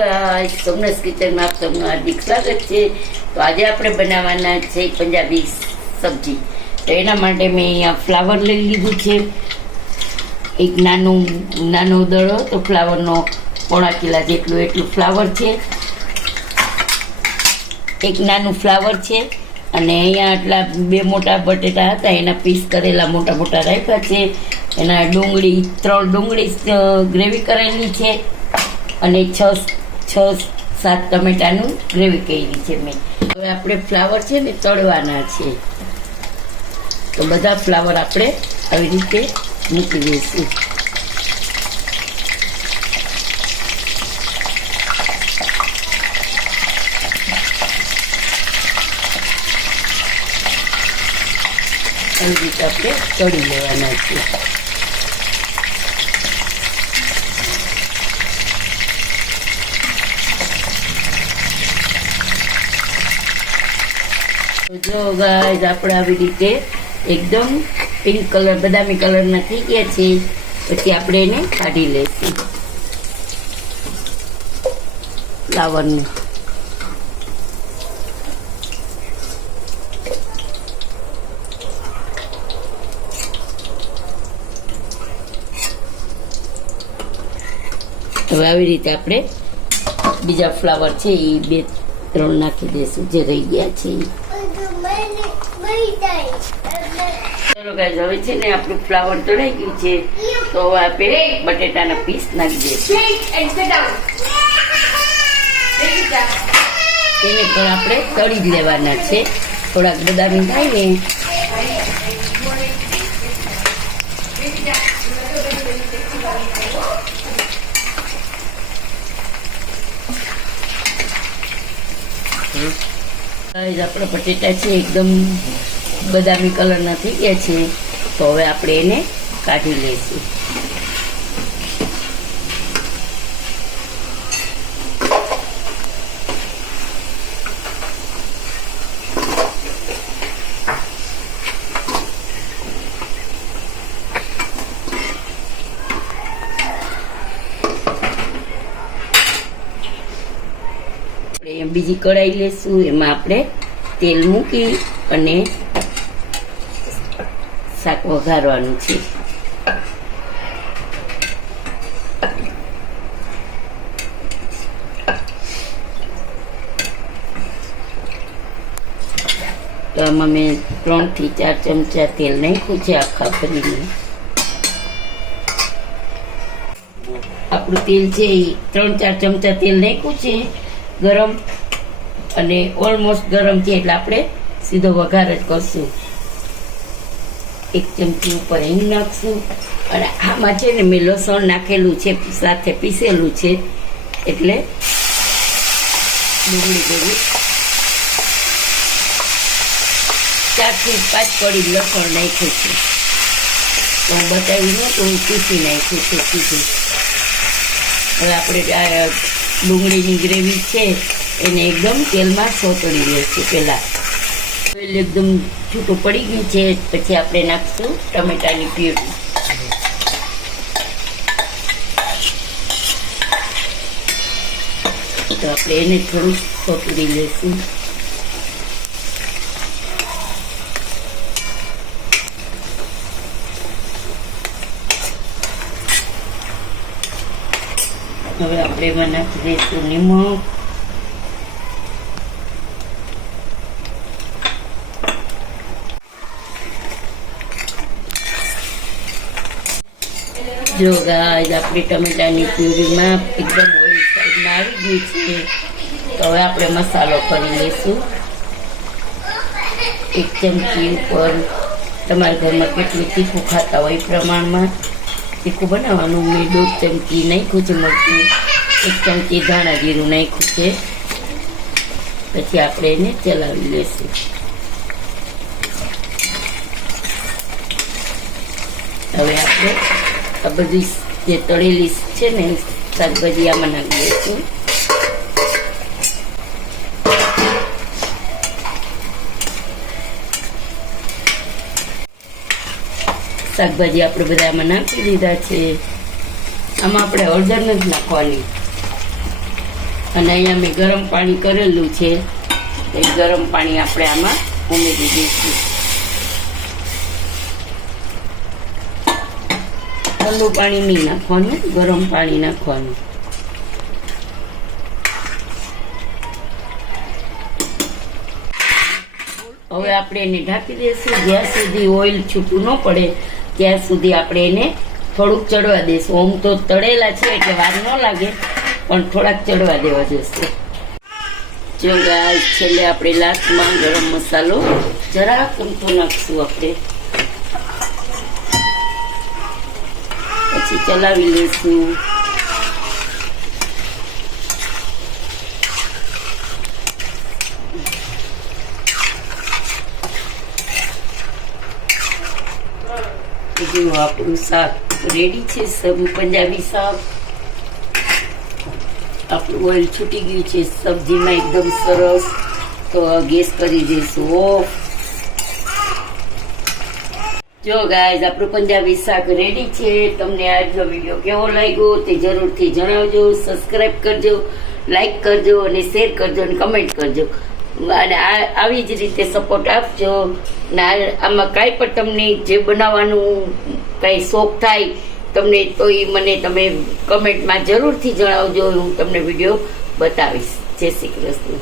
Guys, Somnath કિચનમાં આપ સૌનું હાર્દિક સ્વાગત છે। તો આજે આપણે બનાવવાના છે પંજાબી સબ્જી। તો એના માટે મેં અહીંયા ફ્લાવર લઈ લીધું છે, એક નાનો દડો, તો ફ્લાવરનો પોણા કિલા જેટલું એટલું ફ્લાવર છે, એક નાનું ફ્લાવર છે, અને અહીંયા આટલા 2 મોટા બટેટા હતા એના પીસ કરેલા મોટા મોટા રાખ્યા છે, એના 3 ડુંગળી ગ્રેવી કરેલી છે, અને 6-7 ટમેટાનું ગ્રેવી કરી છે મેં। હવે આપણે ફ્લાવર છે ને તળવાના છે, તો બધા ફ્લાવર આપણે આવી રીતે મૂકી દઈશું। આવી રીતે આપણે તળી લેવાના છે। જો ગાઈસ, આપણે આવી રીતે એકદમ પિંક કલર, બદામી કલરના થઈ ગયા છે। પછી આપણે એને કાઢી લઈશું ફ્લાવરને। હવે આવી રીતે આપણે બીજા ફ્લાવર છે એ 2-3 નાખી દઈશું જે રહી ગયા છે। ચલો ગાઈસ, હવે છે ને આપણું ફ્લાવર તળાઈ ગયું છે, તો હવે આપણે બટેટાના પીસ નાખી દઈશું। એને પણ આપણે તળી જ લેવાના છે, થોડાક બદામી થાય ને આપણા બટેટા છે એકદમ બદામી કલરના થઈ ગયા છે, તો હવે આપણે એને કાઢી લઈશું। બીજી કઢાઈ લેશું, એમાં આપણે તેલ મૂકી અને શાક વઘારવાનું છે। તો આમાં મેં 3-4 ચમચા તેલ નાખ્યું છે આખા ભરીને। આપણું તેલ છે એ 3-4 ચમચા તેલ નાખ્યું છે ગરમ, અને ઓલમોસ્ટ ગરમ છે એટલે આપણે સીધો વઘાર જ કરશું। 1 ચમચી ઉપર હિંગ નાખશું, અને આમાં છે ને મેં લસણ નાખેલું છે, સાથે પીસેલું છે, એટલે ડુંગળી જેવી 4-5 કળી લસણ નાખ્યું છે, તો હું બતાવી ને તો હું પીસી નાખ્યું છે સીધું। હવે આપણે ડુંગળીની ગ્રેવી છે એને એકદમ તેલમાં સોતળી લઈશું પહેલાં। તેલ એકદમ છૂટું પડી ગયું છે, પછી આપણે નાખશું ટમેટાની પ્યુરી। તો આપણે એને થોડું સોતળી લઈશું। હવે આપણે એમાં નાખી દઈશું નિમક, જો ગાઈસ, આપણી ટમેટાની પ્યુરીમાં એકદમ ઓઇલ સાઈડમાં આવી ગયું છે, તો હવે આપણે મસાલો કરી લઈશું। 1 ચમચી ઉપર, તમારા ઘરમાં કેટલું તીખું ખાતા હોય એ પ્રમાણમાં તીખું બનાવવાનું। મેં 1.5 ચમચી નાખ્યું છે મરચું, 1 ચમચી ધાણા જીરું નાખ્યું છે, પછી આપણે એને ચલાવી લઈશું। હવે આપણે આ બધી જે તળેલી છે ને શાકભાજી આમાં નાખી દઈશું। શાકભાજી આપણે બધા આમાં નાખી દીધા છે। આમાં આપણે હળદર નથી નાખવાની, અને અહીંયા મેં ગરમ પાણી કરેલું છે, એ ગરમ પાણી આપણે આમાં ઉમેરી દઈશું. ઠંડુ પાણી નહીં નાખવાનું, ગરમ પાણી નાખવાનું. હવે આપણે એને ઢાંકી દઈશું. જ્યાં સુધી ઓઇલ છૂટું ન પડે ત્યાં સુધી આપણે એને થોડુંક ચડવા દઈશું. આમ તો તળેલા છે એટલે વાર ન લાગે, પણ થોડાક ચડવા દેવા જશે. જો ગાઈસ, છેલ્લે આપણે લાસ્ટમાં ગરમ મસાલો જરાક ચમચો નાખશું આપણે, પછી ચલાવી લઈશું. જો આપણું શાક રેડી છે, પંજાબી શાક. આપણું ઓઇલ છૂટી ગયું છે સબ્જીમાં એકદમ સરસ. તો ગેસ કરી દઈશું ઓફ. જો ગાઈઝ, આપણું પંજાબી શાક રેડી છે. તમને આજનો વિડીયો કેવો લાગ્યો તે જરૂરથી જણાવજો. સબસ્ક્રાઈબ કરજો, લાઈક કરજો અને શેર કરજો અને કમેન્ટ કરજો. અને આવી જ રીતે સપોર્ટ આપજો. ને આમાં કાંઈ પણ તમને જે બનાવવાનું કાંઈ શોખ થાય તમને, તો એ મને તમે કમેન્ટમાં જરૂરથી જણાવજો. હું તમને વિડીયો બતાવીશ. જય શ્રી કૃષ્ણ.